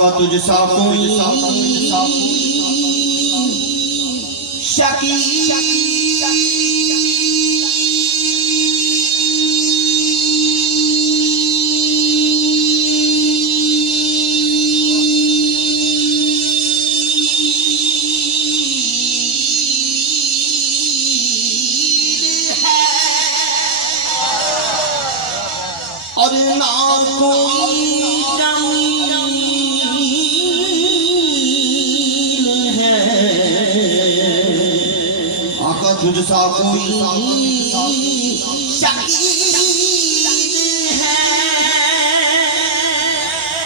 आका तुझसा कोई शकी और ना कोई जमील है आका तुझसा कोई शकील है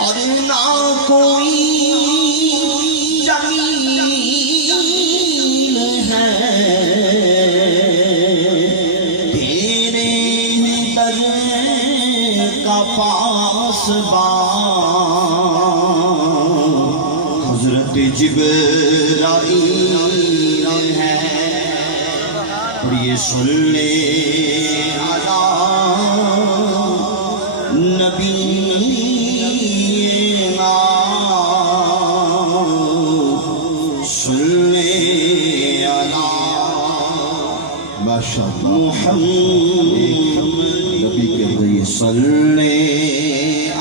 और ना कोई जमील है तेरे दर का पासबान हजरत जिब्राईल है और ये सुन ले आला नबी सुन ले आला माशाअल्लाह मुहम्मद नबी के लिए सल्ले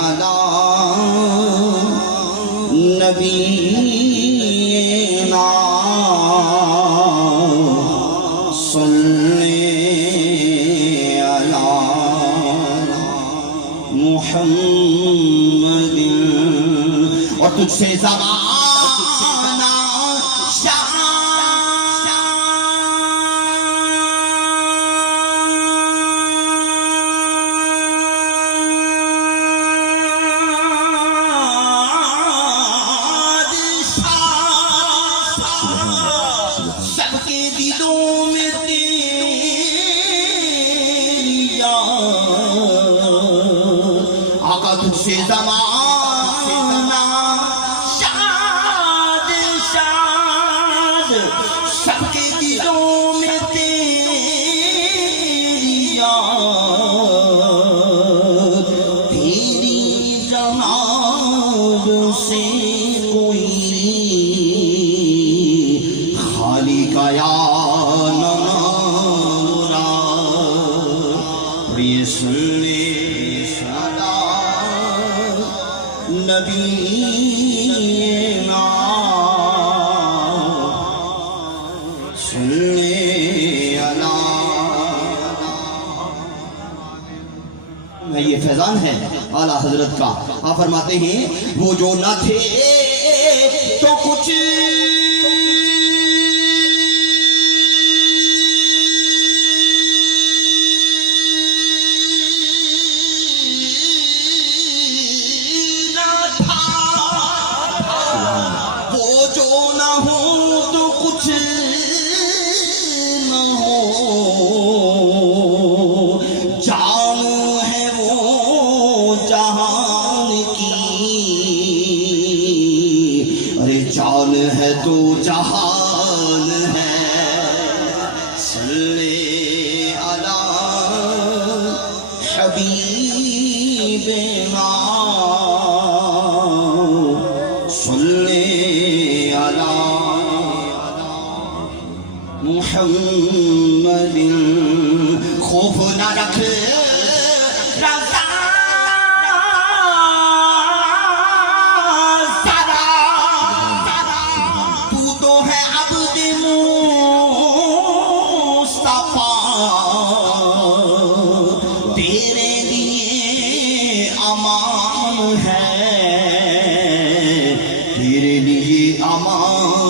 अला नबीना सल्ले अला मुहम्मद और तुझसे ज़माना सबके दिलों में तेरी याद आका तुझसे ज़माना शाद शाद सबके दिलों में तेरी याद तेरी जनाब से कोई खाली का यारा प्रिय सुन ले सदा नबी सुन ले अला ये फैजान है आला हजरत का। आप फरमाते हैं वो जो न थे तो कुछ जान है तो जहान है सल्ले अला हबीबना सल्ले अला मुहम्मदिन खौफ न रख तेरे लिए अमान है तेरे लिए अमान